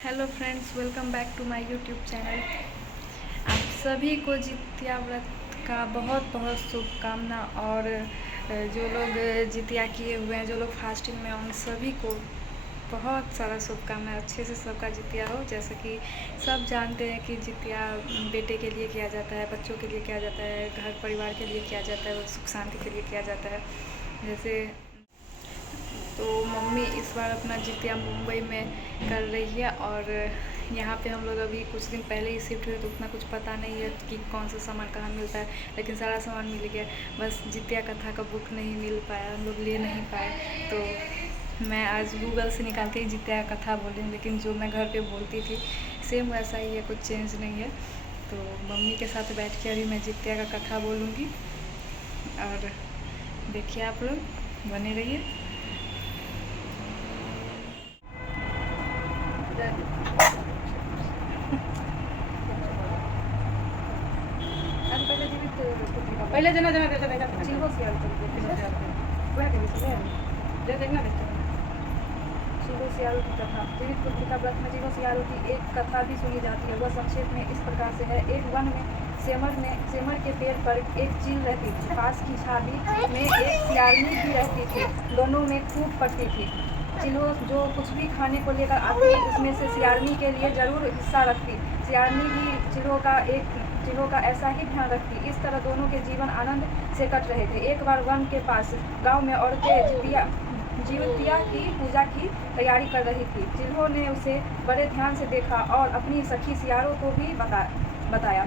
Hello friends, welcome back to my YouTube channel. आप सभी को जितिया व्रत का बहुत बहुत शुभकामना। और जो लोग जितिया किए हुए हैं, जो लोग फास्टिंग में, उन सभी को बहुत सारा शुभकामना। अच्छे से सबका जितिया हो। जैसे कि सब जानते हैं कि जितिया बेटे के लिए किया जाता है, बच्चों के लिए किया जाता है, घर परिवार के लिए किया जाता है, सुख शांति के लिए किया जाता है। जैसे तो मम्मी इस बार अपना जितिया मुंबई में कर रही है। और यहाँ पे हम लोग अभी कुछ दिन पहले ही शिफ्ट हुए, तो उतना कुछ पता नहीं है कि कौन सा सामान कहाँ मिलता है, लेकिन सारा सामान मिल गया। बस जितिया कथा का बुक नहीं मिल पाया, हम लोग ले नहीं पाए। तो मैं आज गूगल से निकाल के ही जितिया कथा बोली, लेकिन जो मैं घर पे बोलती थी सेम वैसा ही है, कुछ चेंज नहीं है। तो मम्मी के साथ बैठ के अभी मैं जितिया का कथा बोलूँगी, और देखिए आप लोग बने रहिए। पहले जना जना देते नहीं चिल्हो से आल वह देखना देखते जीवो सियारू की कथा। जीवित पुत्रिका व्रत में जीवो सियारू की एक कथा भी सुनी जाती है। वह संक्षेप में इस प्रकार से है। एक वन में सेमर के पेड़ पर एक चील रहती थी। पास की छाबी में एक सियारनी भी रहती थी। दोनों में खूब पड़ती थी। चिलो जो कुछ भी खाने को लेकर आती, उसमें से सियारनी के लिए जरूर हिस्सा रखती। सियारनी भी चिलो का ऐसा ही ध्यान रखती। इस तरह दोनों के जीवन आनंद से कट रहे थे। एक बार वन के पास गांव में औरतें जीवतिया की पूजा की तैयारी कर रही थी। चिल्हो ने उसे बड़े ध्यान से देखा और अपनी सखी सियारों को भी बताया।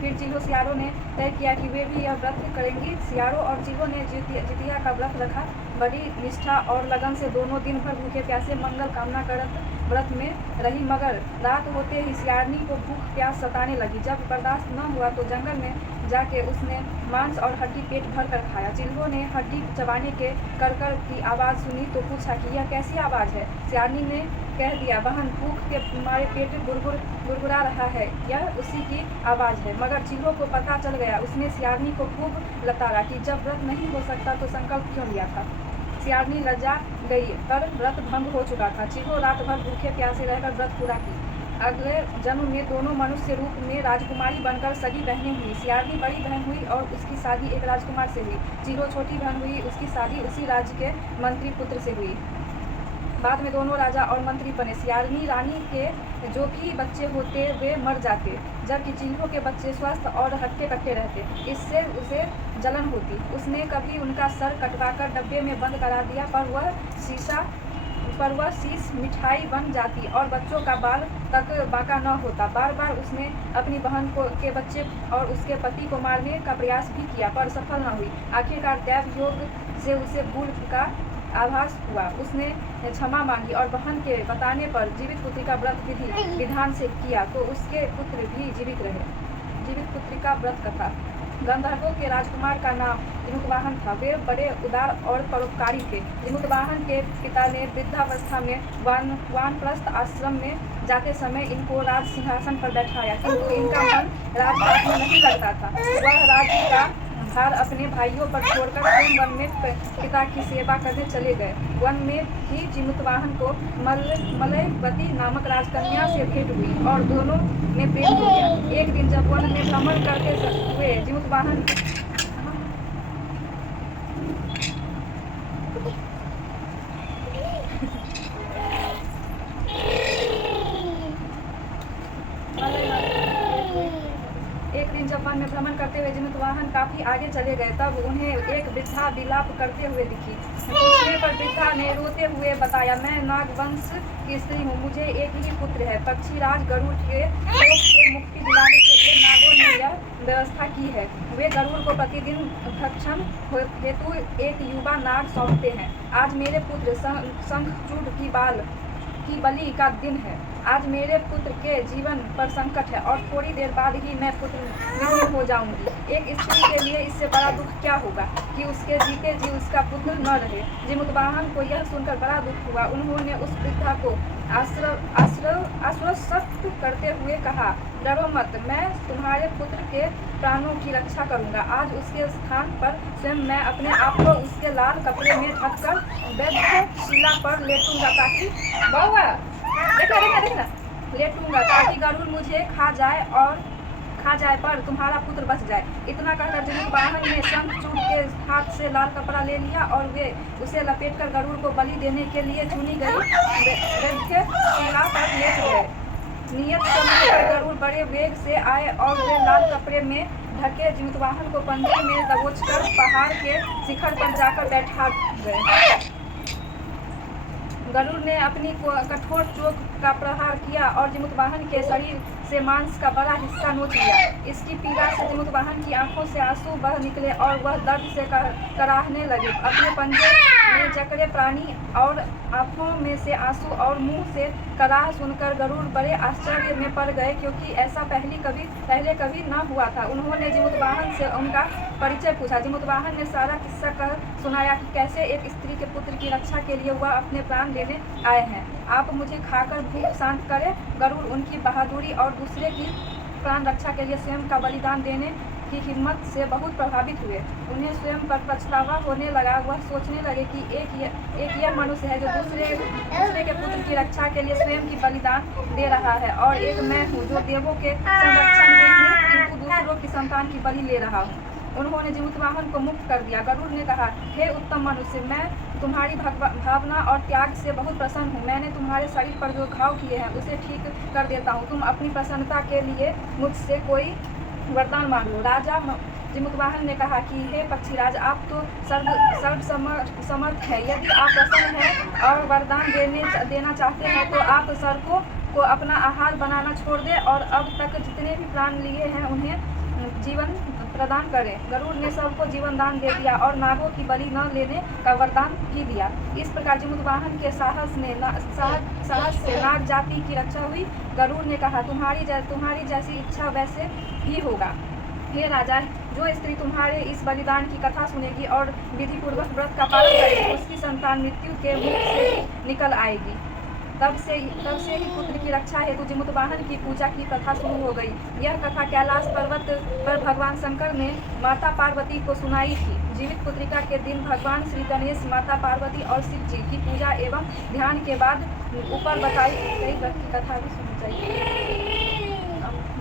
फिर चिल्हो सियारों ने तय किया कि वे भी यह व्रत करेंगी। सियारों और चिल्हो ने जितिया का व्रत रखा। बड़ी निष्ठा और लगन से दोनों दिन भर भूखे प्यासे मंगल कामना करत व्रत में रही। मगर रात होते ही सियारनी को भूख प्यास सताने लगी। जब बर्दाश्त न हुआ तो जंगल में जाके उसने मांस और हड्डी पेट भर कर खाया। चिल्हो ने हड्डी चबाने के करकर की आवाज़ सुनी तो पूछा कि यह कैसी आवाज़ है। सियारनी ने कह दिया, बहन, भूख के मारे पेट गुड़गुड़ा रहा है, यह उसी की आवाज़ है। मगर चिल्हो को पता चल गया। उसने सियारनी को खूब लताड़ा कि जब व्रत नहीं हो सकता तो संकल्प क्यों लिया था। सियारनी लज्जा गई, पर व्रत भंग हो चुका था। चिल्हो रात भर भूखे प्यासे रहकर व्रत पूरा की। अगले जन्म में दोनों मनुष्य रूप में राजकुमारी बनकर सगी बहनें हुई। सियारनी बड़ी बहन हुई और उसकी शादी एक राजकुमार से हुई। चिल्हो छोटी बहन हुई, उसकी शादी उसी राज्य के मंत्री पुत्र से हुई। बाद में दोनों राजा और मंत्री बने। सियारनी रानी के जो कि बच्चे होते वे मर जाते, जबकि चिल्हो के बच्चे स्वस्थ और हट्टे कट्टे रहते। इससे उसे जलन होती। उसने कभी उनका सर कटवाकर डब्बे में बंद करा दिया, पर वह शीश मिठाई बन जाती और बच्चों का बाल तक बाका न होता। बार बार उसने अपनी बहन के बच्चे और उसके पति को मारने का प्रयास भी किया, पर सफल न हुई। आखिरकार दैव योग से उसे भूल का आभास हुआ। उसने क्षमा मांगी और बहन के बताने पर जीवित पुत्री का व्रत विधि विधान से किया, तो उसके पुत्र भी जीवित रहे। जीवित पुत्री का व्रत कथा। गंधर्वों के राजकुमार का नाम जिमुतवाहन था। वे बड़े उदार और परोपकारी थे। जिमुतवाहन के पिता ने वृद्धावस्था में वानप्रस्थ आश्रम में जाते समय इनको राज सिंहासन पर बैठाया, किंतु इनका मन राजपाट में नहीं लगता था। वह राज्य का भार अपने भाइयों पर छोड़कर स्वयं वन में पिता की सेवा करने चले गए। वन में ही जिमुतवाहन को मलयवती नामक राजकन्या से भेंट हुई और दोनों में प्रेम हो गया। एक दिन जब वन में भ्रमण करते हुए जिमुतवाहन जिमुतवाहन काफी आगे चले गए, तब उन्हें एक वृद्धा विलाप करते हुए दिखी। पूछने पर वृद्धा ने रोते हुए बताया, मैं नागवंश की स्त्री हूँ। मुझे एक ही पुत्र है। पक्षीराज गरुड़ के कोप से मुक्ति दिलाने के लिए नागों ने यह व्यवस्था की है। वे गरुड़ को प्रतिदिन भक्षण हेतु एक युवा नाग सौंपते हैं। आज मेरे पुत्र शंखचूड़ की बलि का दिन है। आज मेरे पुत्र के जीवन पर संकट है और थोड़ी देर बाद ही मैं पुत्र विहीन हो जाऊंगी। एक स्त्री के लिए इससे बड़ा दुख क्या होगा कि उसके जीते जी उसका पुत्र न रहे। जिमुतवाहन को यह सुनकर बड़ा दुख हुआ। उन्होंने उस वृद्धा को आश्वस्त करते हुए कहा, डरो मत, मैं तुम्हारे पुत्र के प्राणों की रक्षा करूंगा। आज उसके स्थान पर स्वयं मैं अपने आप को उसके लाल कपड़े में ढककर वैद्य शिला पर लेटूंगा, ताकि बउआ देखना लेटूंगा ताकि गरुड़ मुझे खा जाए पर तुम्हारा पुत्र बच जाए। इतना कहकर जिमुतवाहन ने शंखचूड़ के हाथ से लाल कपड़ा ले लिया और वे उसे लपेटकर गरुड़ को बलि देने के लिए चुनी गई वैद्य शिला पर लेट गए। नियत समय पर गरुड़ बड़े वेग से आए और वे लाल कपड़े में ढके जिमुतवाहन को पंजे में दबोचकर पहाड़ के शिखर पर जाकर बैठा गए। गरुड़ ने अपनी कठोर चोंच का प्रहार किया और जिमुतवाहन के शरीर से मांस का बड़ा हिस्सा नोच लिया। इसकी पीड़ा से जिमुतवाहन की आंखों से आंसू बह निकले और वह दर्द से कराहने लगे। अपने पंजे में जकड़े प्राणी और आंखों में से आंसू और मुंह से कराह सुनकर गरुड़ बड़े आश्चर्य में पड़ गए, क्योंकि ऐसा पहले कभी न हुआ था। उन्होंने जिमुतवाहन से उनका परिचय पूछा। जिमुतवाहन ने सारा किस्सा कह सुनाया कि कैसे एक स्त्री के पुत्र की रक्षा के लिए वह अपने प्राण लेने आए हैं। आप मुझे खाकर भूख शांत करें। गरुड़ उनकी बहादुरी और दूसरे की प्राण रक्षा के लिए स्वयं का बलिदान देने की हिम्मत से बहुत प्रभावित हुए। उन्हें स्वयं पर पछतावा होने लगा। वह सोचने लगे कि एक यह मनुष्य है जो दूसरे के पुत्र की रक्षा के लिए स्वयं की बलिदान दे रहा है, और एक मैं हूँ जो देवों के संरक्षण में हूँ किंतु दूसरों की संतान की बलि ले रहा हूँ। उन्होंने जिमुतवाहन को मुक्त कर दिया। गरुड़ ने कहा, हे उत्तम मनुष्य, मैं तुम्हारी भावना और त्याग से बहुत प्रसन्न हूँ। मैंने तुम्हारे शरीर पर जो घाव किए हैं उसे ठीक कर देता हूँ। तुम अपनी प्रसन्नता के लिए मुझसे कोई वरदान मांग लो। राजा जिमुतवाहन ने कहा कि हे पक्षीराज, आप तो सर्वसमर्थ है। यदि आप प्रसन्न हैं और वरदान देना चाहते हैं तो आप सर्पों को अपना आहार बनाना छोड़ दें और अब तक जितने भी प्राण लिए हैं उन्हें जीवन प्रदान करें। गरुड़ ने सबको जीवन दान दे दिया और नागों की बलि न लेने का वरदान भी दिया। इस प्रकार जिमुतवाहन के साहस से नाग जाति की रक्षा हुई। गरुड़ ने कहा, तुम्हारी जैसी इच्छा वैसे ही होगा। हे राजा, जो स्त्री तुम्हारे इस बलिदान की कथा सुनेगी और विधि पूर्वक व्रत का पालन करेगी, उसकी संतान मृत्यु के मुख से ही निकल आएगी। तब से ही पुत्र की रक्षा हेतु जिमुतवाहन की पूजा की कथा शुरू हो गई। यह कथा कैलाश पर्वत पर भगवान शंकर ने माता पार्वती को सुनाई थी। जीवित पुत्रिका के दिन भगवान श्री गणेश, माता पार्वती और शिव जी की पूजा एवं ध्यान के बाद ऊपर बताई गई व्रत की कथा भी सुननी चाहिए।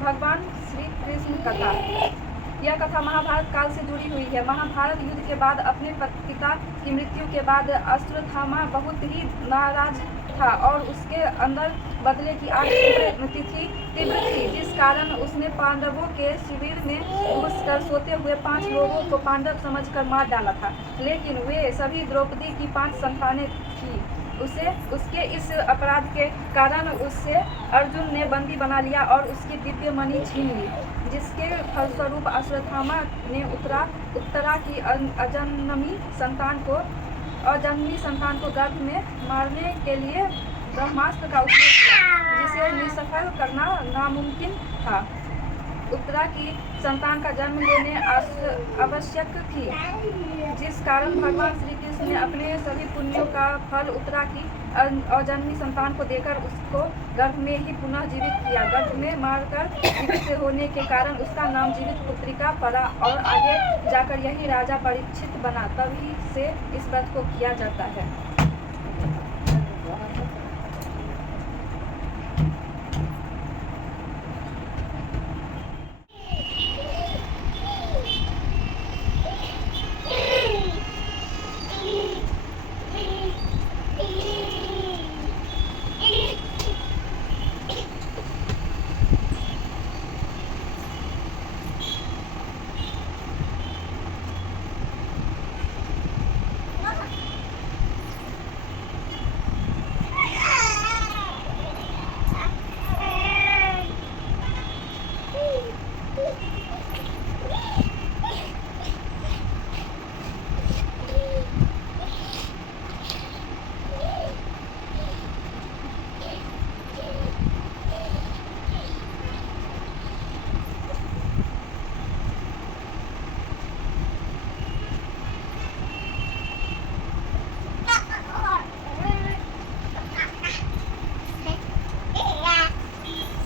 भगवान श्री कृष्ण कथा। यह कथा महाभारत काल से जुड़ी हुई है। महाभारत युद्ध के बाद अपने पिता की मृत्यु के बाद अश्वत्थामा बहुत ही नाराज था और उसके अंदर बदले की आग तीव्र थी, जिस कारण उसने पांडवों के शिविर में घुसकर सोते हुए 5 लोगों को पांडव समझकर मार डाला था। लेकिन वे सभी द्रौपदी की 5 संतानें थी। उसके इस अपराध के कारण उससे अर्जुन ने बंदी बना लिया और उसकी दिव्य मणि छीन ली, जिसके फलस्वरूप अश्वत्थामा ने उत्तरा की अजन्मी संतान को गर्भ में मारने के लिए ब्रह्मास्त्र का उपयोग किया, जिसे निष्फल करना नामुमकिन था। उत्तरा की संतान का जन्म लेने आवश्यक थी, जिस कारण भगवान श्री कृष्ण ने अपने सभी पुण्यों का फल उत्तरा की अजन्मी संतान को देकर उसको गर्भ में ही पुनः जीवित किया। गर्भ में मारकर जीवित होने के कारण उसका नाम जीवित पुत्रिका पड़ा और आगे जाकर यही राजा परीक्षित बना। तभी से इस व्रत को किया जाता है।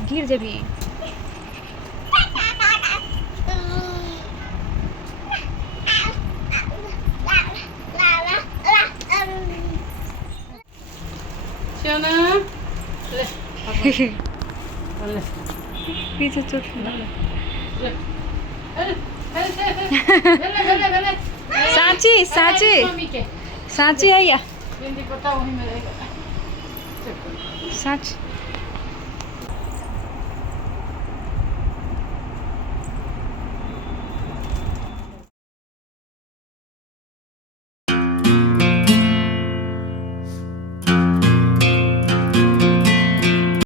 गिर जबी चना ले पीछे चोट सांची सांची सांची है या सांच